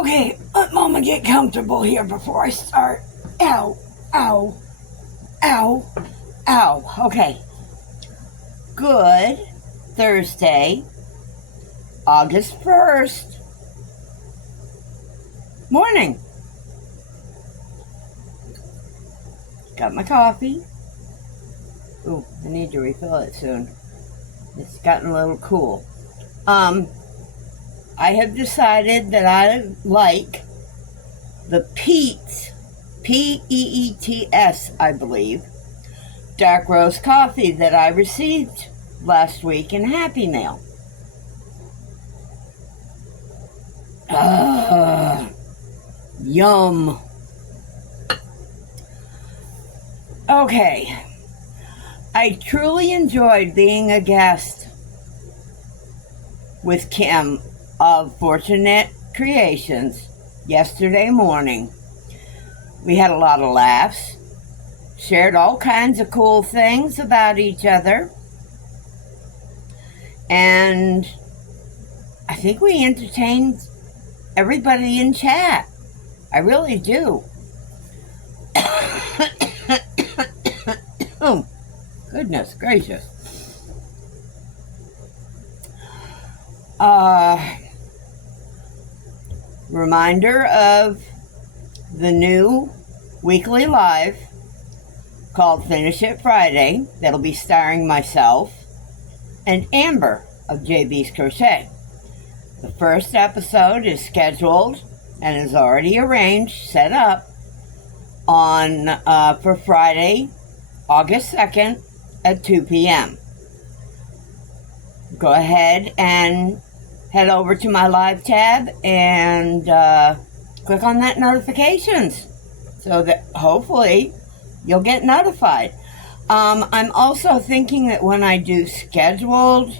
Okay, let Mama get comfortable here before I start. Ow, ow, ow, ow. Okay. Good Thursday, August 1st. Morning. Got my coffee. Ooh, I need to refill it soon. It's gotten a little cool. I have decided that I like the Peets, P-E-E-T-S, I believe, dark roast coffee that I received last week in Happy Mail. Yum. Okay. I truly enjoyed being a guest with Kim of Fortunate Creations yesterday morning. We had a lot of laughs, shared all kinds of cool things about each other, and I think we entertained everybody in chat. I really do. Oh, goodness gracious. Reminder of the new weekly live called Finish It Friday that'll be starring myself and Amber of JB's Crochet. The first episode is scheduled and is already arranged, set up on for Friday, August 2nd at 2 p.m. Go ahead and head over to my live tab and click on that notifications so that hopefully you'll get notified. I'm also thinking that when I do scheduled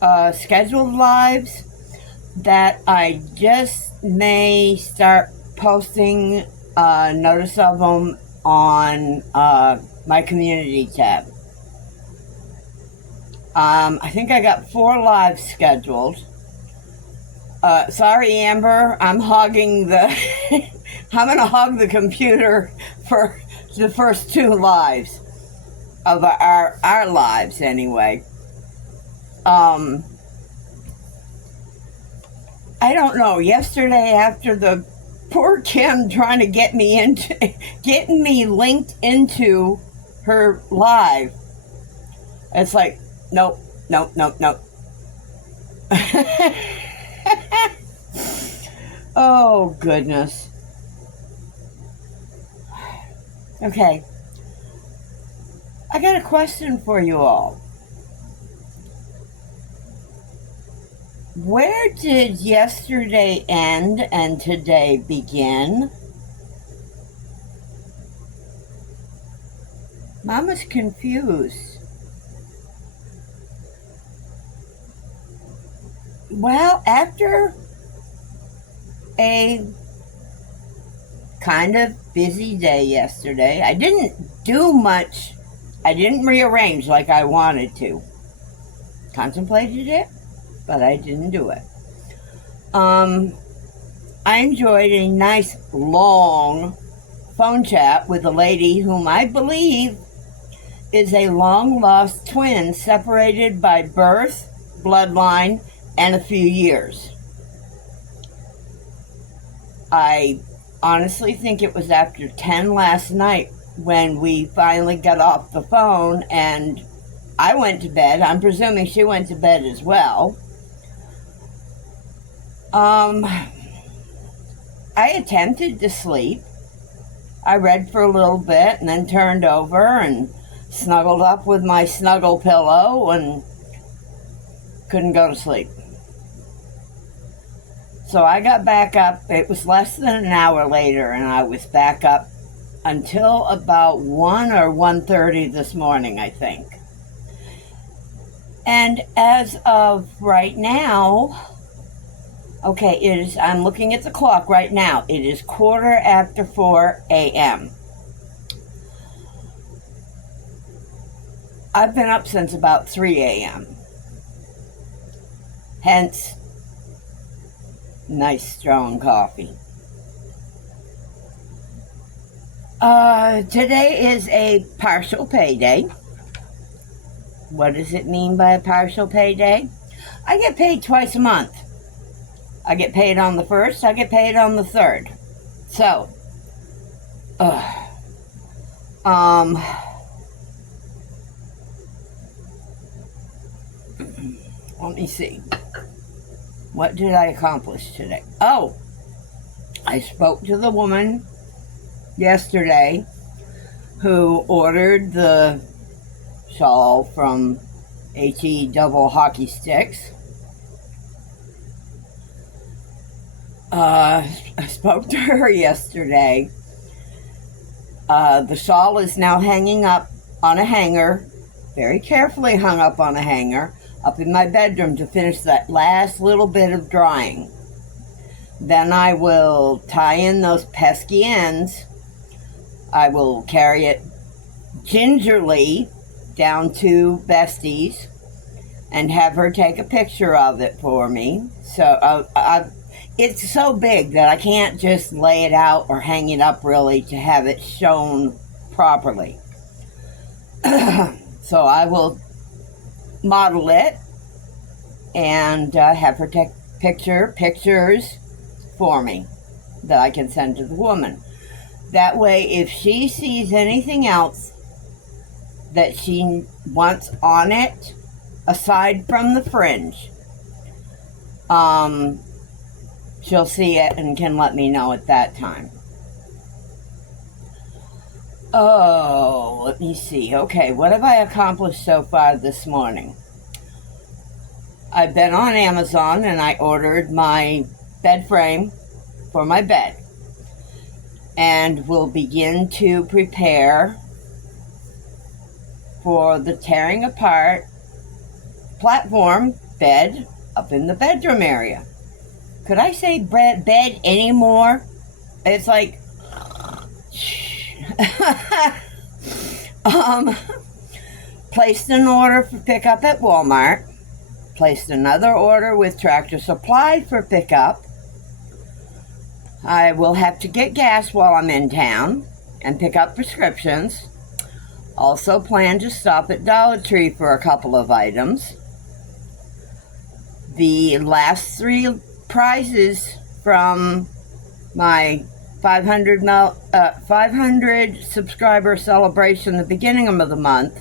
lives, that I just may start posting notice of them on my community tab. I think I got 4 lives scheduled. Sorry, Amber, I'm hogging the I'm gonna hog the computer for the first 2 lives of our lives anyway. I don't know. Yesterday, after the poor Kim trying to getting me linked into her live, it's like, nope. Oh, goodness. Okay. I got a question for you all. Where did yesterday end and today begin? Mama's confused. Well, after a kind of busy day yesterday, I didn't do much. I didn't rearrange like I wanted to. Contemplated it, but I didn't do it. I enjoyed a nice long phone chat with a lady whom I believe is a long-lost twin separated by birth, bloodline, and a few years. I honestly think it was after 10 last night when we finally got off the phone and I went to bed. I'm presuming she went to bed as well. I attempted to sleep. I read for a little bit and then turned over and snuggled up with my snuggle pillow and couldn't go to sleep. So I got back up. It was less than an hour later, and I was back up until about 1 or 1:30 this morning, I think. And as of right now, okay, I'm looking at the clock right now. It is 4:15 a.m. I've been up since about 3 a.m. Hence, nice strong coffee. Today is a partial payday. What does it mean by a partial payday? I get paid twice a month. I get paid on the 1st, I get paid on the 3rd. So, let me see. What did I accomplish today? Oh, I spoke to the woman yesterday who ordered the shawl from HE Double Hockey Sticks. I spoke to her yesterday. The shawl is now hanging up on a hanger, very carefully hung up on a hanger, up in my bedroom to finish that last little bit of drying. Then I will tie in those pesky ends. I will carry it gingerly down to Bestie's and have her take a picture of it for me. So it's so big that I can't just lay it out or hang it up really to have it shown properly. So I will model it and have her take pictures for me that I can send to the woman. That way, if she sees anything else that she wants on it, aside from the fringe, she'll see it and can let me know at that time. Oh, let me see. Okay, what have I accomplished so far this morning? I've been on Amazon and I ordered my bed frame for my bed. And will begin to prepare for the tearing apart platform bed up in the bedroom area. Could I say bed anymore? It's like, placed an order for pickup at Walmart, placed another order with Tractor Supply for pickup. I will have to get gas while I'm in town and pick up prescriptions. Also plan to stop at Dollar Tree for a couple of items. The last 3 prizes from my 500 subscriber celebration at the beginning of the month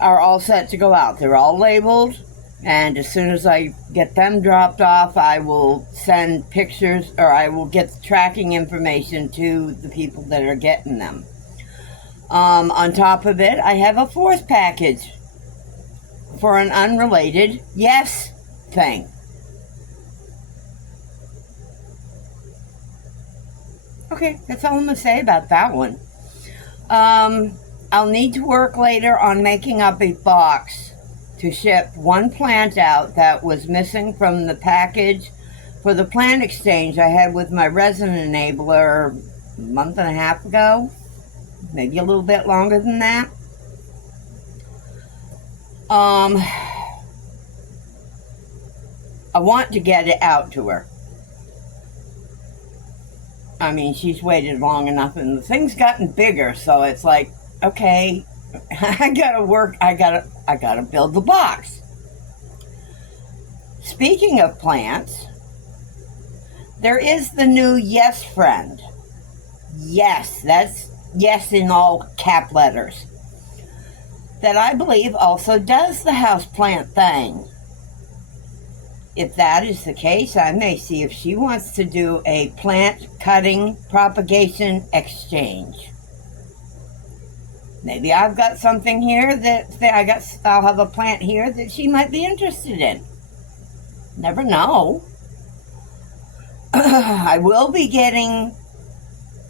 are all set to go out. They're all labeled, and as soon as I get them dropped off, I will send pictures, or I will get the tracking information to the people that are getting them. On top of it, I have a 4th package for an unrelated yes thing. Okay, that's all I'm going to say about that one. I'll need to work later on making up a box to ship one plant out that was missing from the package for the plant exchange I had with my resin enabler a month and a half ago. Maybe a little bit longer than that. I want to get it out to her. I mean, she's waited long enough and the thing's gotten bigger, so it's like, okay, I gotta build the box. Speaking of plants, there is the new Yes Friend. Yes, that's yes in all cap letters. That I believe also does the houseplant thing. If that is the case, I may see if she wants to do a plant cutting propagation exchange. Maybe I've got something here I'll have a plant here that she might be interested in. Never know. I will be getting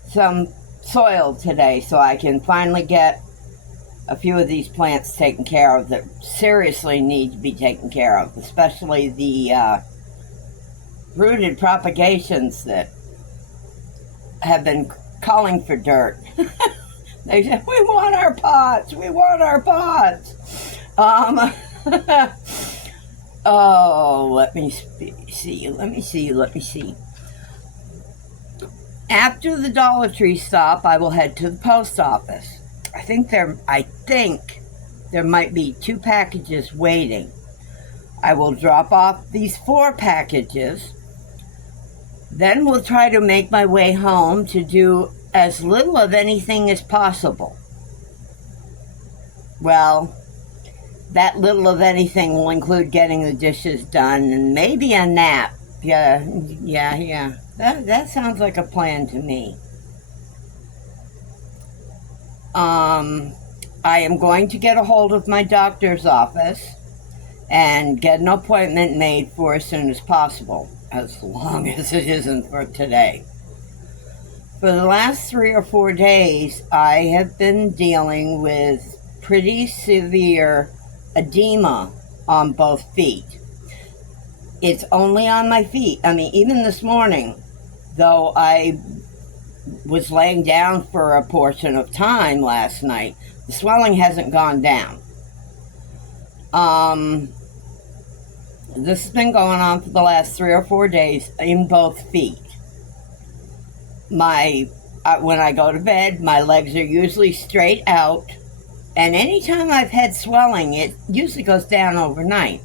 some soil today so I can finally get a few of these plants taken care of that seriously need to be taken care of, especially the rooted propagations that have been calling for dirt. They said, we want our pots, we want our pots. Oh, let me see. After the Dollar Tree stop, I will head to the post office. I think there might be 2 packages waiting. I will drop off these 4 packages. Then we'll try to make my way home to do as little of anything as possible. Well, that little of anything will include getting the dishes done and maybe a nap. Yeah. That sounds like a plan to me. I am going to get a hold of my doctor's office and get an appointment made for as soon as possible, as long as it isn't for today. For the last 3 or 4 days, I have been dealing with pretty severe edema on both feet. It's only on my feet. I mean, even this morning, though I was laying down for a portion of time last night, the swelling hasn't gone down. This has been going on for the last 3 or 4 days in both feet. When I go to bed, my legs are usually straight out, and anytime I've had swelling, it usually goes down overnight.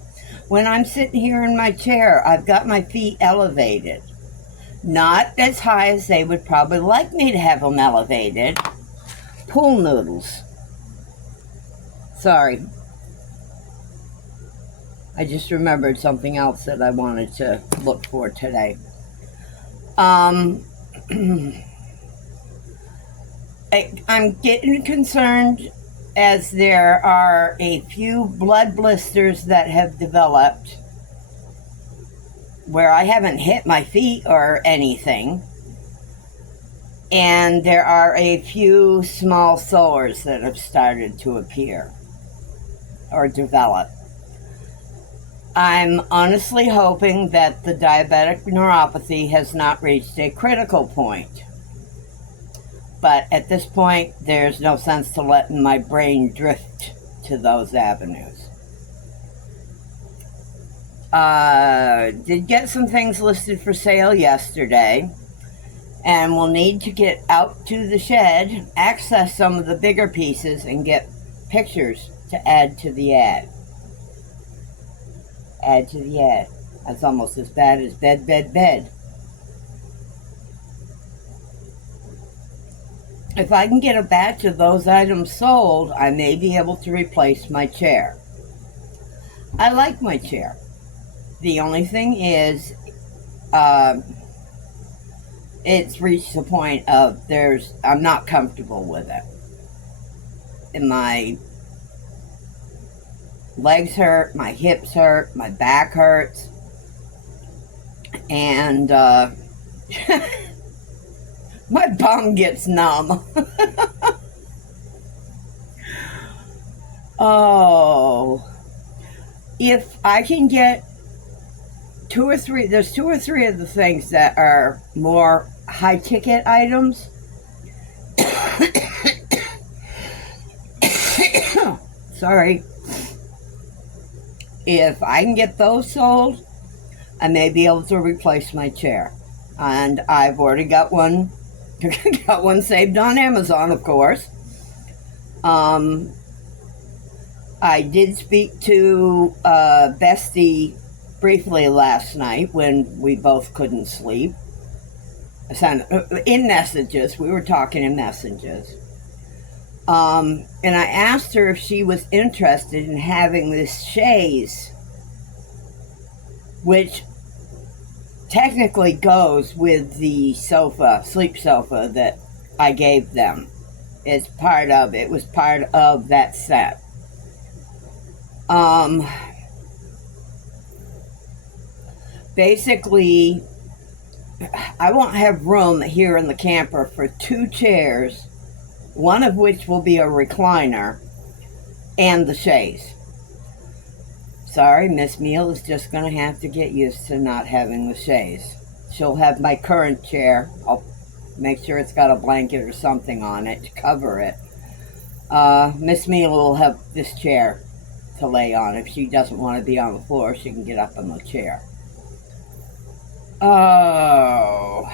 When I'm sitting here in my chair, I've got my feet elevated. Not as high as they would probably like me to have them elevated. Pool noodles. Sorry. I just remembered something else that I wanted to look for today. I'm getting concerned as there are a few blood blisters that have developed where I haven't hit my feet or anything. And there are a few small sores that have started to appear or develop. I'm honestly hoping that the diabetic neuropathy has not reached a critical point. But at this point, there's no sense to letting my brain drift to those avenues. Did get some things listed for sale yesterday, and we'll need to get out to the shed, access some of the bigger pieces, and get pictures to add to the ad. Add to the ad. That's almost as bad as bed. If I can get a batch of those items sold, I may be able to replace my chair. I like my chair. The only thing is, it's reached the point of I'm not comfortable with it. And my legs hurt, my hips hurt, my back hurts, and my bum gets numb. Oh, if I can get 2 or 3, there's 2 or 3 of the things that are more high ticket items. Sorry. If I can get those sold, I may be able to replace my chair. And I've already got one saved on Amazon, of course. I did speak to Bestie briefly last night when we both couldn't sleep. In messages. We were talking in messages. And I asked her if she was interested in having this chaise, which technically goes with the sleep sofa that I gave them. It was part of that set. Basically, I won't have room here in the camper for 2 chairs, one of which will be a recliner, and the chaise. Sorry, Miss Meal is just going to have to get used to not having the chaise. She'll have my current chair. I'll make sure it's got a blanket or something on it to cover it. Miss Meal will have this chair to lay on. If she doesn't want to be on the floor, she can get up in the chair. Oh,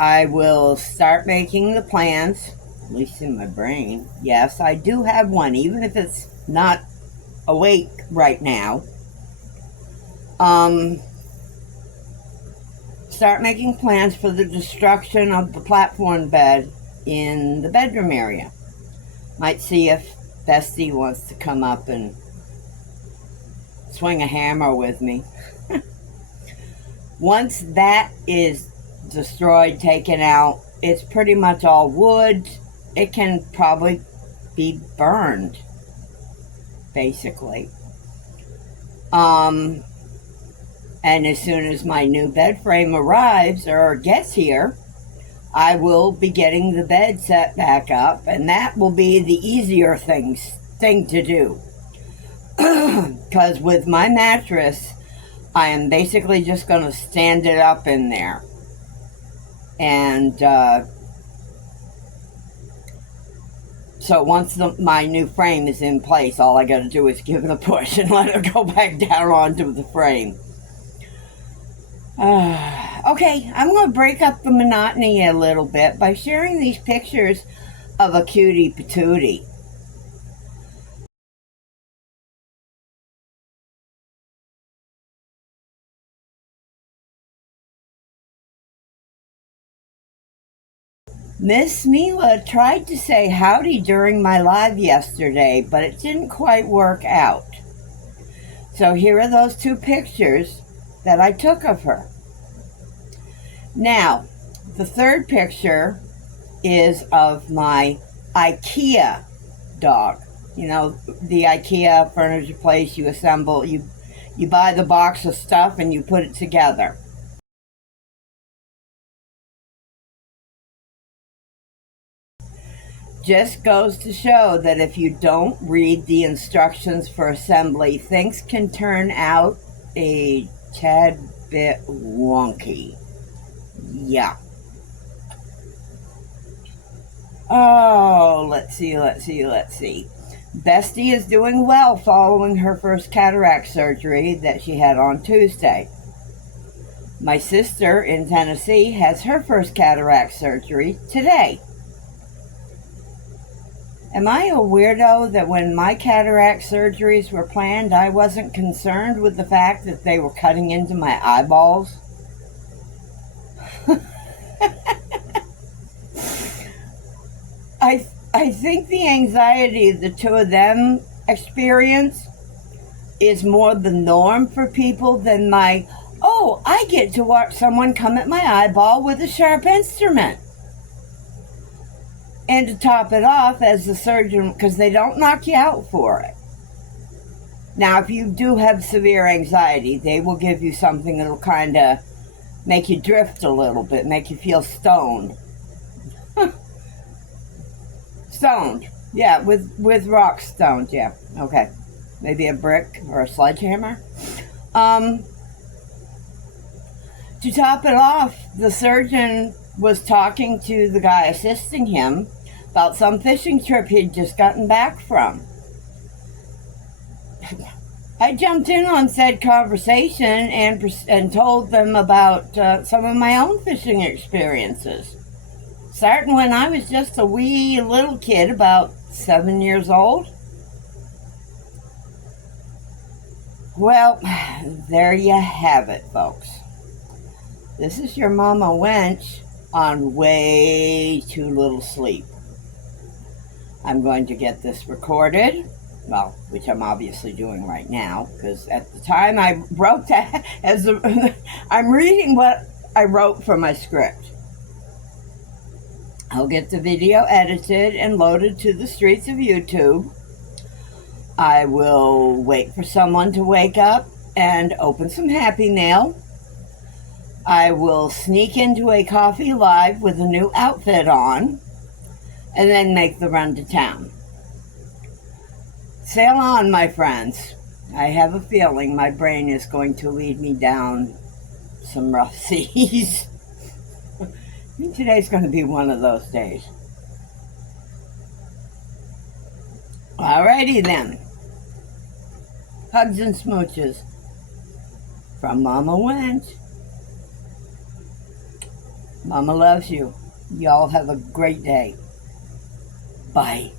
I will start making the plans, at least in my brain. Yes, I do have one, even if it's not awake right now. Start making plans for the destruction of the platform bed in the bedroom area. Might see if Bestie wants to come up and swing a hammer with me. Once that is destroyed, taken out, it's pretty much all wood. It can probably be burned, basically. And as soon as my new bed frame arrives or gets here, I will be getting the bed set back up, and that will be the easier thing to do. Because with my mattress, I am basically just going to stand it up in there. And so once my new frame is in place, all I got to do is give it a push and let it go back down onto the frame. Okay, I'm going to break up the monotony a little bit by sharing these pictures of a cutie patootie. Miss Mila tried to say howdy during my live yesterday, but it didn't quite work out. So here are those two pictures that I took of her. Now, the third picture is of my IKEA dog. You know, the IKEA furniture place, you assemble, you buy the box of stuff and you put it together. Just goes to show that if you don't read the instructions for assembly, things can turn out a tad bit wonky. Yeah. Oh, let's see. Bestie is doing well following her first cataract surgery that she had on Tuesday. My sister in Tennessee has her first cataract surgery today. Am I a weirdo that when my cataract surgeries were planned, I wasn't concerned with the fact that they were cutting into my eyeballs? I think the anxiety the two of them experience is more the norm for people than my, oh, I get to watch someone come at my eyeball with a sharp instrument. And to top it off, as the surgeon, because they don't knock you out for it. Now, if you do have severe anxiety, they will give you something that'll kind of make you drift a little bit, make you feel stoned. Stoned. Yeah, with rocks stoned, yeah. Okay. Maybe a brick or a sledgehammer. To top it off, the surgeon was talking to the guy assisting him about some fishing trip he'd just gotten back from. I jumped in on said conversation and told them about some of my own fishing experiences. Starting when I was just a wee little kid, about 7 years old. Well, there you have it, folks. This is your mama Wench on way too little sleep. I'm going to get this recorded, well, which I'm obviously doing right now, because at the time I wrote that, I'm reading what I wrote for my script. I'll get the video edited and loaded to the streets of YouTube. I will wait for someone to wake up and open some Happy Mail. I will sneak into a coffee live with a new outfit on, and then make the run to town. Sail on, my friends. I have a feeling my brain is going to lead me down some rough seas. I think today's going to be one of those days. Alrighty then. Hugs and smooches from Mama Wench. Mama loves you. Y'all have a great day. Bye.